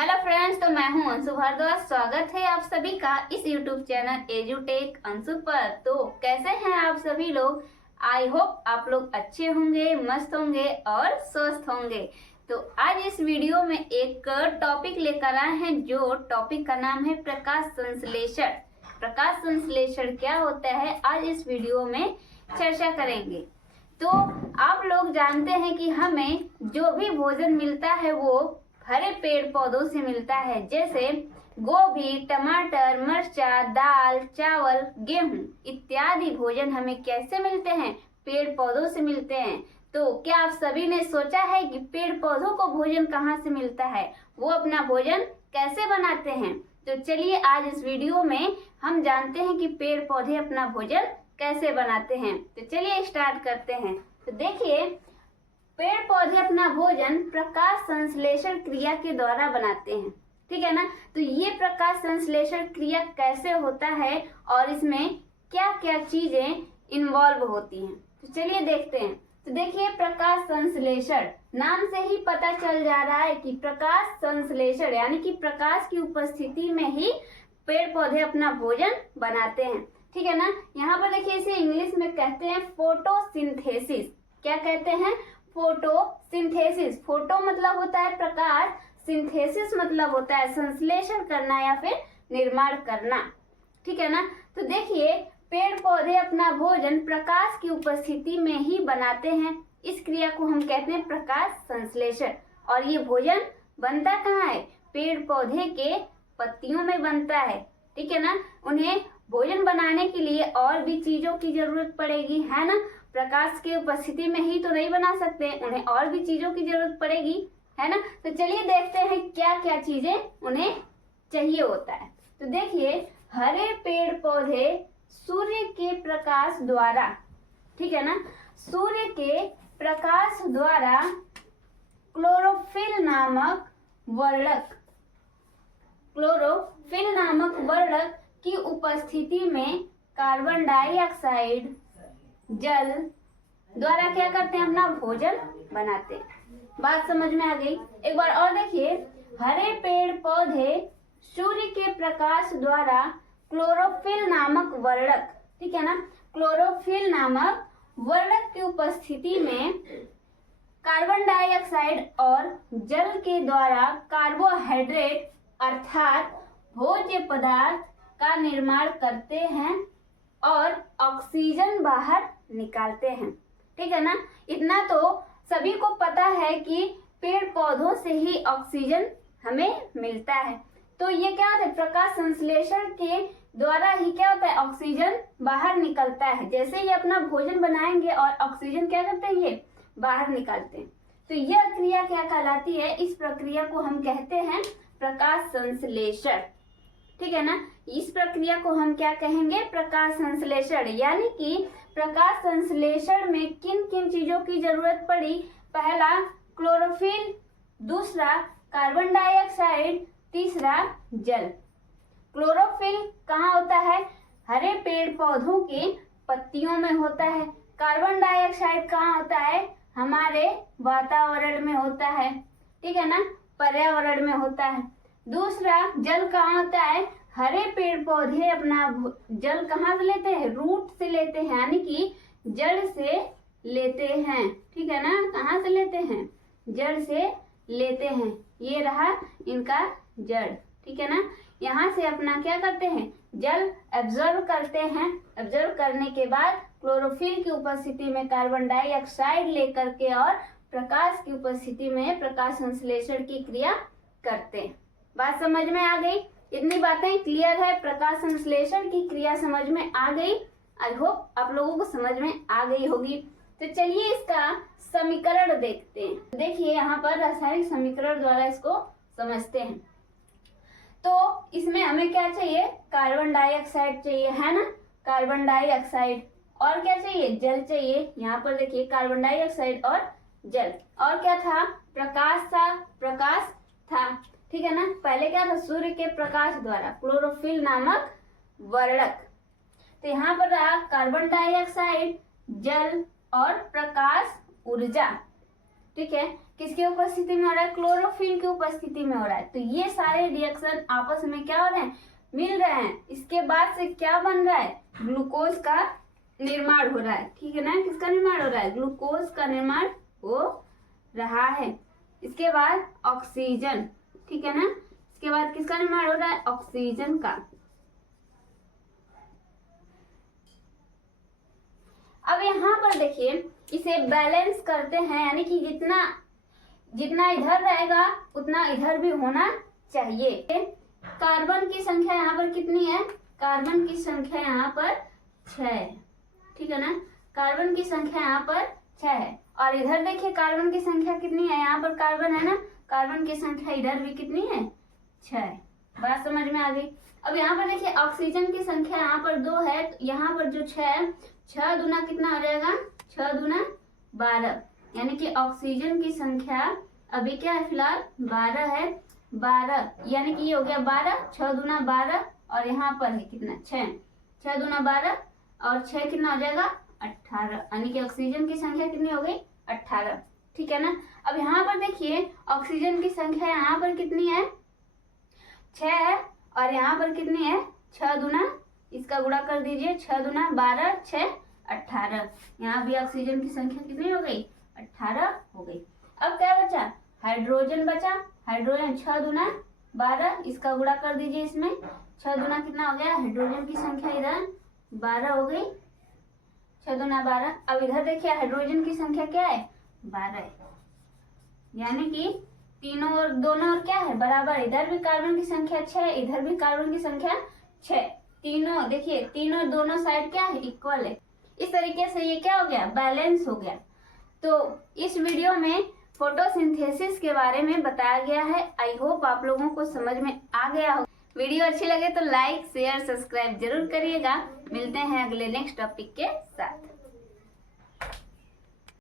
Hello friends, तो मैं हूं अंशु भारद्वाज। स्वागत है आप सभी का इस यूट्यूब चैनल एजुटेक अंशु पर। तो कैसे हैं आप सभी लोग? आई होप आप लोग अच्छे होंगे, मस्त होंगे और स्वस्थ होंगे। तो आज इस वीडियो में एक टॉपिक लेकर आए हैं, जो टॉपिक का नाम है प्रकाश संश्लेषण। प्रकाश संश्लेषण क्या होता है, आज इस वीडियो में चर्चा करेंगे। तो आप लोग जानते हैं कि हमें जो भी भोजन मिलता है वो हरे पेड़ पौधों से मिलता है, जैसे गोभी, टमाटर, मरचा, दाल, चावल, गेहूं इत्यादि भोजन हमें कैसे मिलते हैं? पेड़ पौधों से मिलते हैं। तो क्या आप सभी ने सोचा है कि पेड़ पौधों को भोजन कहाँ से मिलता है, वो अपना भोजन कैसे बनाते हैं? तो चलिए आज इस वीडियो में हम जानते हैं कि पेड़ पौधे अपना भोजन कैसे बनाते हैं। तो चलिए स्टार्ट करते हैं। तो देखिए, पेड़ पौधे अपना भोजन प्रकाश संश्लेषण क्रिया के द्वारा बनाते हैं, ठीक है ना। तो ये प्रकाश संश्लेषण क्रिया कैसे होता है और इसमें क्या क्या चीजें इन्वॉल्व होती हैं, तो चलिए देखते हैं। तो देखिए, प्रकाश संश्लेषण नाम से ही पता चल जा रहा है कि प्रकाश संश्लेषण यानी कि प्रकाश की उपस्थिति में ही पेड़ पौधे अपना भोजन बनाते हैं, ठीक है ना। यहाँ पर देखिए, इसे इंग्लिश में कहते हैं फोटोसिंथेसिस। क्या कहते हैं? फोटोसिंथेसिस। फोटो मतलब होता है प्रकाश, सिंथेसिस मतलब होता है संश्लेषण करना या फिर निर्माण करना, ठीक है ना। तो देखिए, पेड़ पौधे अपना भोजन प्रकाश की उपस्थिति में ही बनाते हैं। इस क्रिया को हम कहते हैं प्रकाश संश्लेषण। और ये भोजन बनता कहाँ है? पेड़ पौधे के पत्तियों में बनता है, ठीक है ना। उन्हें भोजन बनाने के लिए और भी चीजों की जरूरत पड़ेगी, है ना। प्रकाश की उपस्थिति में ही तो नहीं बना सकते, उन्हें और भी चीजों की जरूरत पड़ेगी, है ना। तो चलिए देखते हैं क्या क्या चीजें उन्हें चाहिए होता है। तो देखिए, हरे पेड़ पौधे सूर्य के प्रकाश द्वारा, ठीक है ना, सूर्य के प्रकाश द्वारा क्लोरोफिल नामक वर्णक की उपस्थिति में कार्बन डाइऑक्साइड जल द्वारा क्या करते हैं? अपना भोजन बनाते हैं। बात समझ में आ गई? एक बार और देखिए, हरे पेड़ पौधे सूर्य के प्रकाश द्वारा क्लोरोफिल नामक वर्णक, ठीक है ना, क्लोरोफिल नामक वर्णक की उपस्थिति में कार्बन डाइऑक्साइड और जल के द्वारा कार्बोहाइड्रेट अर्थात भोज्य पदार्थ का निर्माण करते हैं और ऑक्सीजन बाहर निकालते हैं, ठीक है ना। इतना तो सभी को पता है कि पेड़ पौधों से ही ऑक्सीजन हमें मिलता है। तो ये क्या होता है? प्रकाश संश्लेषण के द्वारा ही क्या होता है? ऑक्सीजन बाहर निकलता है। जैसे ये अपना भोजन बनाएंगे और ऑक्सीजन क्या करते हैं? ये बाहर निकालते हैं। तो यह क्रिया क्या कहलाती है? इस प्रक्रिया को हम कहते हैं प्रकाश संश्लेषण, ठीक है ना। इस प्रक्रिया को हम क्या कहेंगे? प्रकाश संश्लेषण। यानी कि प्रकाश संश्लेषण में किन किन चीजों की जरूरत पड़ी? पहला क्लोरोफिल, दूसरा कार्बन डाइऑक्साइड, तीसरा जल। क्लोरोफिल कहाँ होता है? हरे पेड़ पौधों के पत्तियों में होता है। कार्बन डाइऑक्साइड कहाँ होता है? हमारे वातावरण में होता है, ठीक है ना, पर्यावरण में होता है। दूसरा जल कहाँ होता है? हरे पेड़ पौधे अपना जल कहाँ से लेते हैं? रूट से लेते हैं, यानी कि जड़ से लेते हैं, ठीक है ना। कहाँ से लेते हैं? जड़ से लेते हैं। ये रहा इनका जड़, ठीक है ना। यहाँ से अपना क्या करते हैं? जल एब्जॉर्ब करते हैं। एब्जॉर्ब करने के बाद क्लोरोफिल की उपस्थिति में कार्बन डाइऑक्साइड लेकर के और प्रकाश की उपस्थिति में प्रकाश संश्लेषण की क्रिया करते हैं। बात समझ में आ गई? इतनी बातें क्लियर है? प्रकाश संश्लेषण की क्रिया समझ में आ गई? आई होप आप लोगों को समझ में आ गई होगी। तो चलिए इसका समीकरण देखते हैं। देखिए, यहाँ पर रासायनिक समीकरण द्वारा इसको समझते हैं। तो इसमें हमें क्या चाहिए? कार्बन डाइऑक्साइड चाहिए, है ना, कार्बन डाइऑक्साइड। और क्या चाहिए? जल चाहिए। यहाँ पर देखिए, कार्बन डाइऑक्साइड और जल। और क्या था? प्रकाश था, प्रकाश था, ठीक है ना। पहले क्या था? सूर्य के प्रकाश द्वारा क्लोरोफिल नामक वर्णक। तो यहाँ पर रहा कार्बन डाइऑक्साइड, जल और प्रकाश ऊर्जा, ठीक है, किसकी उपस्थिति में हो रहा है, क्लोरोफिल की उपस्थिति में हो रहा है। तो ये सारे रिएक्शन आपस में क्या हो रहे हैं, मिल रहे हैं। इसके बाद से क्या बन रहा है, ग्लूकोज का निर्माण हो रहा है, ठीक है ना। किसका निर्माण हो रहा है, ग्लूकोज का निर्माण हो रहा है। इसके बाद ऑक्सीजन, ठीक है ना। इसके बाद किसका निर्माण हो रहा है, ऑक्सीजन का। अब यहाँ पर देखिए, इसे बैलेंस करते हैं, यानी कि जितना जितना इधर रहेगा उतना इधर भी होना चाहिए। कार्बन की संख्या यहाँ पर कितनी है, कार्बन की संख्या यहाँ पर 6 है, ठीक है ना। कार्बन की संख्या यहाँ पर 6 है, और इधर देखिए कार्बन की संख्या कितनी है, यहाँ पर कार्बन है ना, कार्बन की संख्या इधर भी कितनी है, 6 है। बात समझ में आ गई। अब यहाँ पर देखिए ऑक्सीजन की संख्या यहाँ पर 2 है, तो यहाँ पर जो 6 है, 6 दूना कितना हो जाएगा, 6 दूना 12, यानी कि ऑक्सीजन की संख्या अभी क्या है, फिलहाल 12 है। 12 यानी कि ये हो गया 12, 6 दूना 12, और यहाँ पर है कितना, 6, 6 दूना 12 और 6 कितना हो जाएगा, 18, यानी कि ऑक्सीजन की संख्या कितनी हो गई, 18, ठीक है ना। अब यहाँ पर देखिए ऑक्सीजन की संख्या यहाँ पर कितनी है, 6 है, और यहाँ पर कितनी है, 6 दूना, इसका गुणा कर दीजिए, 6 दूना 12, 6 18, यहाँ भी ऑक्सीजन की संख्या कितनी हो गई, 18 हो गई। अब क्या बचा, हाइड्रोजन बचा। हाइड्रोजन 6 दूना 12, इसका गुणा कर दीजिए इसमें, 6 दूना कितना हो गया, हाइड्रोजन की संख्या इधर 12 हो गई, 6 दूना 12। अब इधर देखिए हाइड्रोजन की संख्या क्या है, 12 है, यानी कि तीनों और दोनों और क्या है, बराबर। इधर भी कार्बन की संख्या 6, इधर भी कार्बन की संख्या 6, तीनों देखिए, तीनों दोनों साइड क्या है, इक्वल है। इस तरीके से ये क्या हो गया, बैलेंस हो गया। तो इस वीडियो में फोटोसिंथेसिस के बारे में बताया गया है। आई होप आप लोगों को समझ में आ गया हो। वीडियो अच्छी लगे तो लाइक शेयर सब्सक्राइब जरूर करिएगा। मिलते हैं अगले नेक्स्ट टॉपिक के साथ।